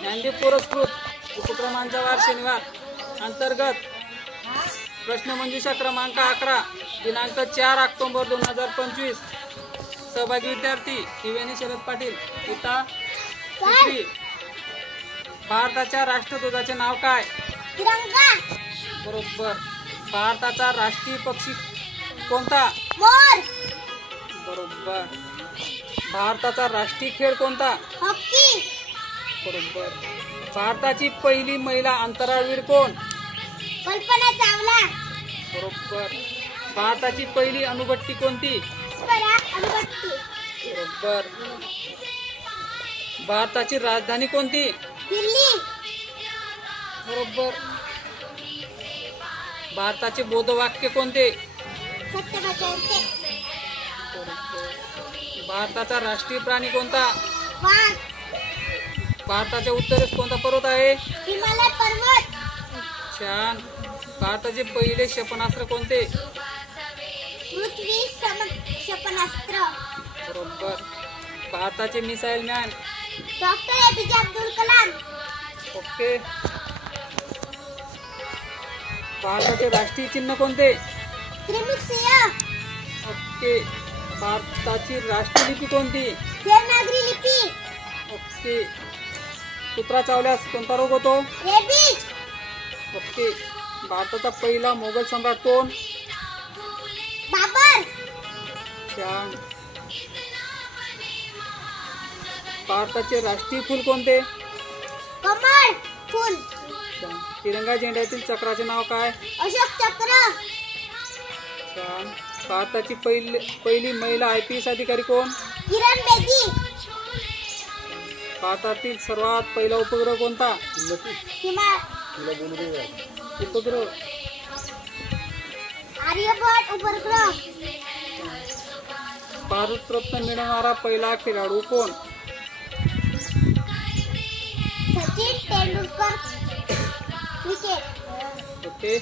ज्ञानदीप पुरस्कृत उपक्रमांचा वार शनिवार अंतर्गत प्रश्नमंजुषा क्रमांक 11 दिनांक 4 ऑक्टोबर 2025 सहभागी विद्यार्थी त्रिवेणी शरद पाटील इता तिसरी। भारताच्या राष्ट्रध्वजाचे नाव काय? तिरंगा। बरोबर। भारताचा राष्ट्रीय पक्षी कोणता? मोर। बरोबर। भारताचा राष्ट्रीय खेळ कोणता? हॉकी। बरोबर। भारताची पहिली महिला अंतराळवीर कोण? कल्पना चावला। बरोबर। भारताची पहिली अणुभट्टी कोणती? स्वराज अणुभट्टी। बरोबर। भारताची राजधानी कोणती? दिल्ली। बरोबर। भारताचे बोधवाक्य कोणते? सत्य बचावते। भारताचा राष्ट्रीय प्राणी कोणता? वाघ। भारताच्या उत्तरेस कोणता पर्वत आहे? हिमालय पर्वत। छान। भारताचे पहिले क्षेपणास्त्र कोणते? पृथ्वी क्षेपणास्त्र। बरोबर। भारताचे missile man? Doctor APJ Abdul Kalam. Okay. भारताचे राष्ट्रीय चिन्ह कोणते? त्रिमुख सिंह। ओके। भारताची राष्ट्रलिपी कोणती? देवनागरी लिपी। ओके। कुत्रा चावल्यास कोणता रोग होतो? रेबीज। ओके। भारताचा पहिला मोगल सम्राट कोण? बाबर। छान। भारताचे राष्ट्रीय फूल कोणते? कमळ फूल। छान। तिरंगा झेंड्यातील चक्राचे नाव काय? अशोक चक्र। छान। भारताची पहिली महिला IPS अधिकारी कोण? किरण बेदी। भारतातील सर्वात पहिला उपग्रह कोणता? उपग्रह आर्यभट्ट उपग्रह। भारतरत्न मिळवणारा पहिला खेळाडू कोण? सचिन तेंडुलकर क्रिकेट। ओके।